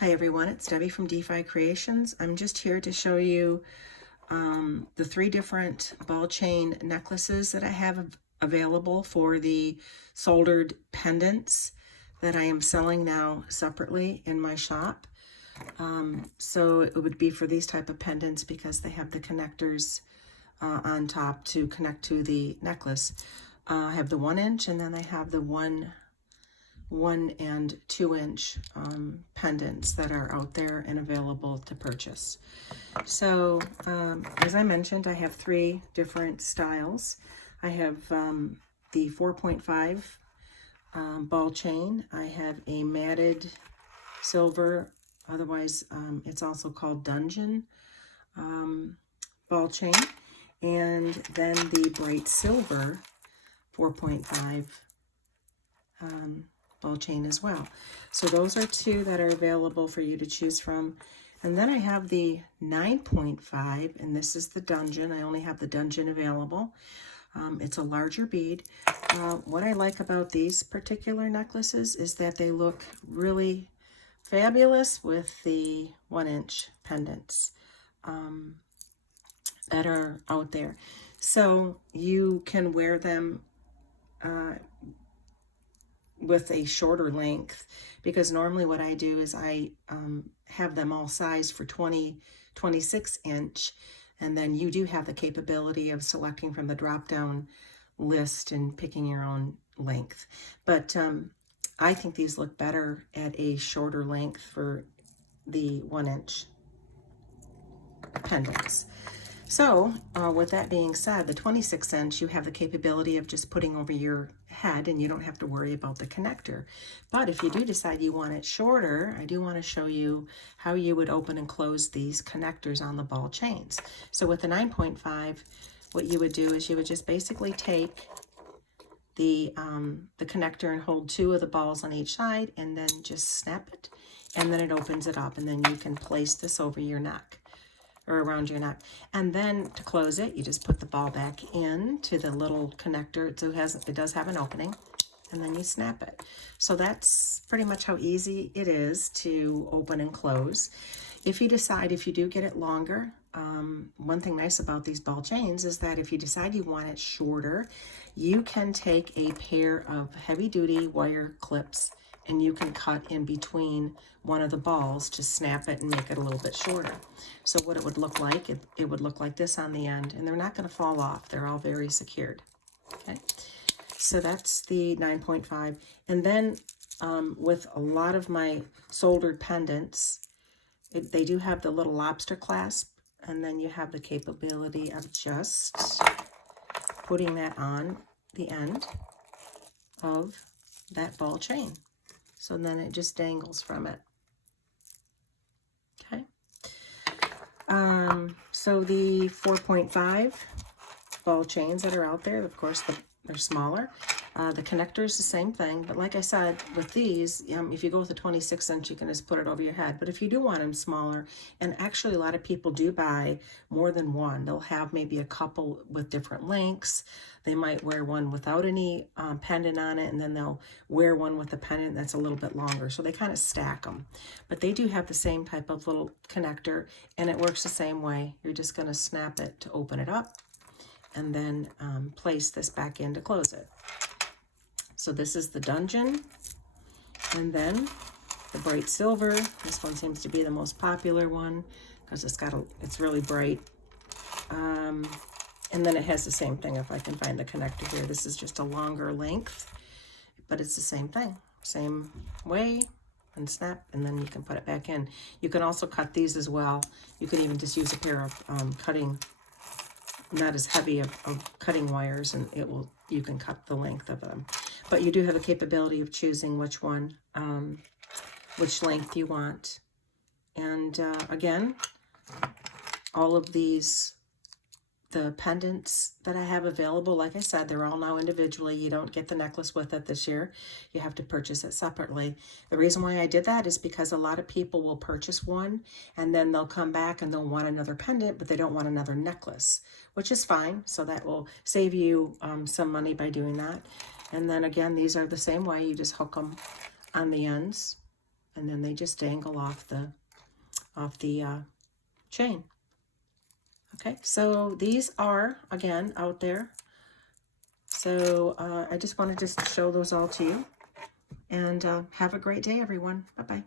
Hi everyone, it's Debbie from DeFi Creations. I'm just here to show you the 3 different ball chain necklaces that I have available for the soldered pendants that I am selling now separately in my shop. So it would be for these type of pendants because they have the connectors on top to connect to the necklace. I have the 1 inch and then I have the 1 and 2 inch pendants that are out there and available to purchase. So as I mentioned, I have 3 different styles. I have the 4.5 ball chain. I have a matted silver, otherwise it's also called dungeon ball chain, and then the bright silver 4.5 ball chain as well. So those are 2 that are available for you to choose from. And then I have the 9.5, and this is the dungeon. I only have the dungeon available. It's a larger bead. What I like about these particular necklaces is that they look really fabulous with the 1 inch pendants that are out there. So you can wear them with a shorter length, because normally what I do is I have them all sized for 26 inch, and then you do have the capability of selecting from the drop down list and picking your own length. But I think these look better at a shorter length for the 1 inch pendants. So with that being said, the 26 inch, you have the capability of just putting over your head and you don't have to worry about the connector. But if you do decide you want it shorter, I do want to show you how you would open and close these connectors on the ball chains. So with the 9.5, what you would do is you would just basically take the connector and hold 2 of the balls on each side and then just snap it, and then it opens it up, and then you can place this over your neck or around your neck. And then to close it, you just put the ball back in to the little connector. So it does have an opening, and then you snap it. So that's pretty much how easy it is to open and close. If you decide, if you do get it longer, one thing nice about these ball chains is that if you decide you want it shorter, you can take a pair of heavy-duty wire clips and you can cut in between one of the balls to snap it and make it a little bit shorter. So what it would look like, it would look like this on the end, and they're not going to fall off. They're all very secured. Okay, so that's the 9.5. And then with a lot of my soldered pendants, they do have the little lobster clasp, and then you have the capability of just putting that on the end of that ball chain. So then it just dangles from it. Okay. So the 4.5 ball chains that are out there, of course, they're smaller. The connector is the same thing, but like I said, with these, if you go with a 26 inch, you can just put it over your head. But if you do want them smaller, and actually a lot of people do buy more than one, they'll have maybe a couple with different lengths. They might wear one without any pendant on it, and then they'll wear one with a pendant that's a little bit longer. So they kind of stack them. But they do have the same type of little connector, and it works the same way. You're just going to snap it to open it up, and then place this back in to close it. So this is the dungeon, and then the bright silver. This one seems to be the most popular one because it's really bright. And then it has the same thing, if I can find the connector here. This is just a longer length, but it's the same thing. Same way, and snap, and then you can put it back in. You can also cut these as well. You could even just use a pair of cutting, not as heavy of cutting wires, and you can cut the length of them. But you do have a capability of choosing which one, which length you want. And again, all of these, the pendants that I have available, like I said, they're all now individually. You don't get the necklace with it this year. You have to purchase it separately. The reason why I did that is because a lot of people will purchase one and then they'll come back and they'll want another pendant, but they don't want another necklace, which is fine. So that will save you some money by doing that. And then again, these are the same way. You just hook them on the ends and then they just dangle off the chain. Okay, so these are, again, out there. So I just wanted to show those all to you. And have a great day, everyone. Bye-bye.